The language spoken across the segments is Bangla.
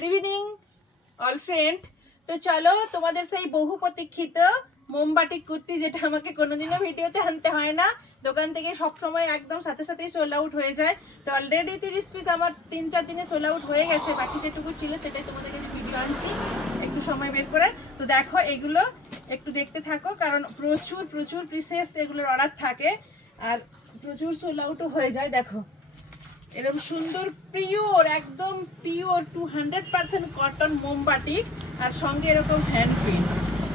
Good evening all friend. তো চলো তোমাদের সেই বহু প্রতীক্ষিত মোমবাটি কুর্তি, যেটা আমাকে কোনোদিনও ভিডিওতে আনতে হয় না, দোকান থেকে সবসময় একদম সাথে সাথেই সোল্ড আউট হয়ে যায়। তো অলরেডি 30 পিস আমার 3-4 দিনে সোল্ড আউট হয়ে গেছে। বাকি যেটুকু ছিল সেটাই তোমাদের কাছে ভিডিও আনছি একটু সময় বের করে। তো দেখো এগুলো একটু দেখতে থাকো, কারণ প্রচুর প্রচুর পিসেস এগুলোর অর্ডার থাকে আর প্রচুর সোল্ড আউটও হয়ে যায়। দেখো এরকম সুন্দর পিওর, একদম পিওর 200% কটন মোমবাটি, আর সঙ্গে এরকম হ্যান্ড প্রিন্ট,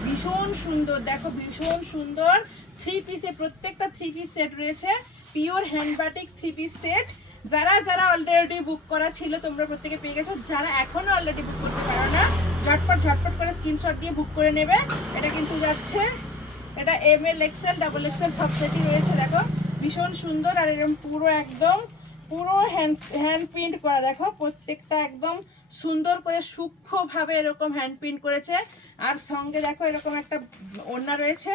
ভীষণ সুন্দর। দেখো ভীষণ সুন্দর 3 পিসে, প্রত্যেকটা 3 পিস সেট রয়েছে, pure hand batik 3 piece set. যারা যারা অলরেডি বুক করা ছিল তোমরা প্রত্যেকে পেয়ে গেছো। যারা এখনো অলরেডি বুক করতে পারো না, ঝটপট ঝটপট করে স্ক্রিনশট দিয়ে বুক করে নেবে। এটা কিন্তু যাচ্ছে, এটা ML XL XXL সব সেটই রয়েছে। দেখো ভীষণ সুন্দর, আর এরকম পুরো একদম পুরো হ্যান্ড প্রিন্ট করা। দেখো প্রত্যেকটা একদম সুন্দর করে সূক্ষ্মভাবে এরকম হ্যান্ড প্রিন্ট করেছে। আর সঙ্গে দেখো এরকম একটা ওড়না রয়েছে,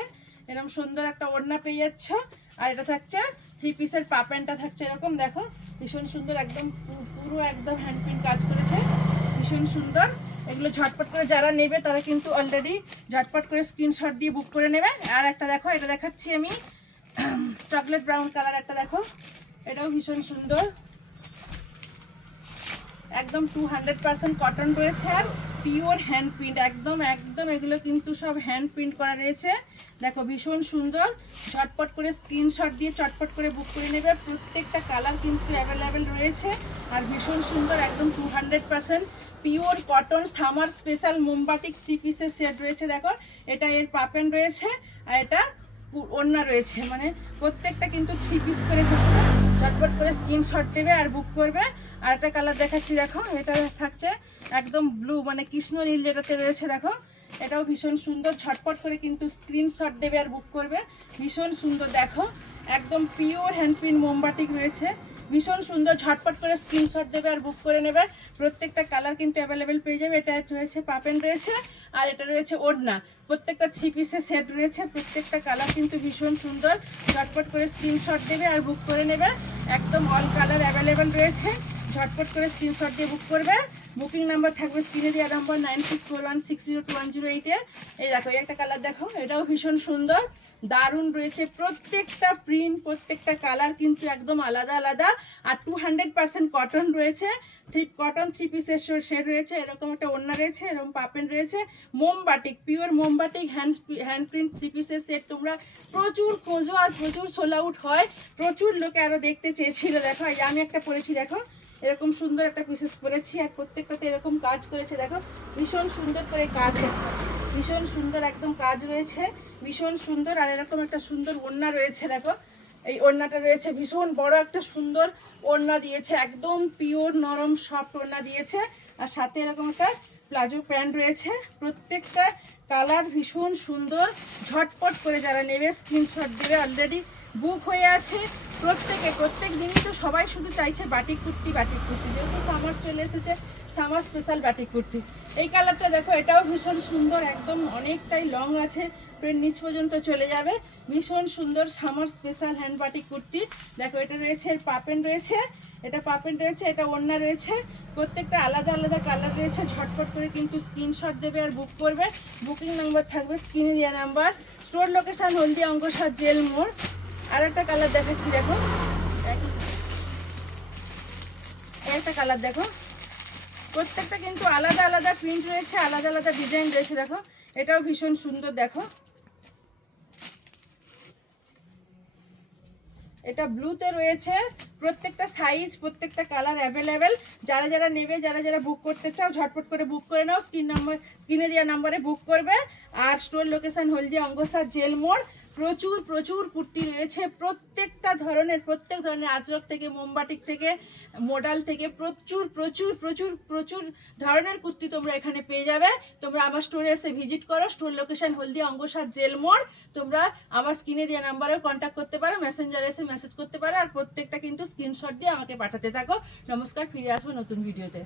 এরকম সুন্দর একটা ওড়না পেয়ে যাচ্ছ। আর এটা থাকছে 3 পিসের পাপেনটা থাকছে এরকম। দেখো ভীষণ সুন্দর, একদম পুরো একদম হ্যান্ড প্রিন্ট কাজ করেছে, ভীষণ সুন্দর। এগুলো ঝটপট করে যারা নেবে তারা কিন্তু অলরেডি ঝটপট করে স্ক্রিনশট দিয়ে বুক করে নেবে। আর একটা দেখো, এটা দেখাচ্ছি আমি, চকলেট ব্রাউন কালার একটা দেখো, এটাও ভীষণ সুন্দর, একদম 200% কটন রয়েছে আর পিওর হ্যান্ড প্রিন্ট, একদম একদম এগুলো কিন্তু সব হ্যান্ড প্রিন্ট করা রয়েছে। দেখো ভীষণ সুন্দর, ঝটপট করে স্ক্রিনশট দিয়ে চটপট করে বুক করে নেবে। প্রত্যেকটা কালার কিন্তু অ্যাভেলেবেল রয়েছে আর ভীষণ সুন্দর, একদম 200% পিওর কটন সামার স্পেশাল মোমবাটিক 3 পিসের সেট রয়েছে। দেখো এটা এর পাপেন রয়েছে আর এটা ওড়না রয়েছে, মানে প্রত্যেকটা কিন্তু 3 পিস করে হচ্ছে। ঝটপট করে স্ক্রিনশট দেবে আর বুক করবে। আর একটা কালার দেখাচ্ছি, দেখো এটা থাকছে একদম ব্লু, মানে কৃষ্ণ নীল যেটাতে রয়েছে। দেখো এটাও ভীষণ সুন্দর, ঝটপট করে কিন্তু স্ক্রিনশট দেবে আর বুক করবে। ভীষণ সুন্দর, দেখো একদম পিওর হ্যান্ড প্রিন্ট মোমবাটিক রয়েছে, ভীষণ সুন্দর, ঝটপট করে স্ক্রিনশট দেবে আর বুক করে নেবে। প্রত্যেকটা কালার কিন্তু অ্যাভেলেবেল পেয়ে যাবে। এটা রয়েছে পাপেন রয়েছে আর এটা রয়েছে ওড়না, প্রত্যেকটা 3 পিসের সেট রয়েছে। প্রত্যেকটা কালার কিন্তু ভীষণ সুন্দর, ঝটপট করে স্ক্রিনশট দেবে আর বুক করে নেবে। একদম অল কালার অ্যাভেলেবেল রয়েছে, ঝটপট করে স্ক্রিনশট দিয়ে বুক করবে। বুকিং নাম্বার থাকবে স্ক্রিনে দেওয়া নাম্বার 9641602108-এ। এই দেখো একটা কালার দেখো, এটাও ভীষণ সুন্দর, দারুণ রয়েছে। প্রত্যেকটা প্রিন্ট, প্রত্যেকটা কালার কিন্তু একদম আলাদা আলাদা, আর 200% কটন রয়েছে। কটন 3 পিসের শেড রয়েছে, এরকম একটা ওড়না রয়েছে, এরকম পাপেন রয়েছে। মোমবাটিক, পিওর মোমবাটিক হ্যান্ড প্রিন্ট 3 পিসের সেট তোমরা প্রচুর খোঁজো আর প্রচুর সোল আউট হয়, প্রচুর লোকে আরও দেখতে চেয়েছিল। দেখো এই আমি একটা পরেছি, দেখো এরকম সুন্দর একটা পিসেস পরেছি, আর প্রত্যেকটাতে এরকম কাজ করেছে। দেখো ভীষণ সুন্দর করে কাজ, ভীষণ সুন্দর একদম কাজ রয়েছে, ভীষণ সুন্দর। আর এরকম একটা সুন্দর ওড়না রয়েছে। দেখো এই ওড়নাটা রয়েছে, ভীষণ বড় একটা সুন্দর ওড়না দিয়েছে, একদম পিওর নরম সফট ওড়না দিয়েছে। আর সাথে এরকম একটা প্লাজো প্যান্ট রয়েছে। প্রত্যেকটা কালার ভীষণ সুন্দর, ঝটপট করে যারা নেবে স্ক্রিনশট দেবে। অলরেডি বুক হয়ে আছে প্রত্যেক দিনই তো সবাই শুধু চাইছে বাটিক কুর্তি বাটিক কুর্তি, যেহেতু সামার চলে এসেছে, সামার স্পেশাল বাটিক কুর্তি। এই কালারটা দেখো, এটাও ভীষণ সুন্দর, একদম অনেকটাই লং আছে, প্রিন্ট নিচ পর্যন্ত চলে যাবে, ভীষণ সুন্দর summer special hand batik kurti. দেখো এটা রয়েছে, এর পাপেন রয়েছে, এটা পাপেন রয়েছে, এটা ওড়না রয়েছে, প্রত্যেকটা আলাদা আলাদা কালার রয়েছে। ঝটপট করে কিন্তু স্ক্রিনশট দেবে আর বুক করবে। বুকিং নাম্বার থাকবে স্ক্রিনে দেওয়া নাম্বার। স্টোর লোকেশন হলদিয়া অঙ্কসার জেল মোড়। আর একটা কালার দেখাচ্ছি, দেখো একটা কালার দেখো, প্রত্যেকটা কিন্তু আলাদা আলাদা প্রিন্ট রয়েছে, আলাদা আলাদা ডিজাইন রয়েছে। দেখো এটাও ভীষণ সুন্দর, দেখো এটা ব্লুতে রয়েছে। প্রত্যেকটা সাইজ, প্রত্যেকটা কালার অ্যাভেলেবেল। যারা যারা নেবে, যারা যারা বুক করতে চাও ঝটপট করে বুক করে নাও, স্ক্রিনে দেওয়া নাম্বারে বুক করবে। আর স্টোর লোকেশন হলদিয়া অঙ্কসার জেল মোড়। প্রচুর প্রচুর কুর্তি রয়েছে, প্রত্যেক ধরনের আজরক থেকে, মোমবাটিক থেকে, মোডাল থেকে, প্রচুর প্রচুর প্রচুর প্রচুর ধরনের কুর্তি তোমরা এখানে পেয়ে যাবে। তোমরা আমার স্টোরে এসে ভিজিট করো, স্টোর লোকেশন হলদিয়া অঙ্কসার জেল মোড়। তোমরা আমার স্ক্রিনে দেওয়া নাম্বারেও কন্ট্যাক্ট করতে পারো, মেসেঞ্জারে এসে মেসেজ করতে পারো। আর প্রত্যেকটা কিন্তু স্ক্রিনশট দিয়ে আমাকে পাঠাতে থাকো। নমস্কার, ফিরে আসবো নতুন ভিডিওতে।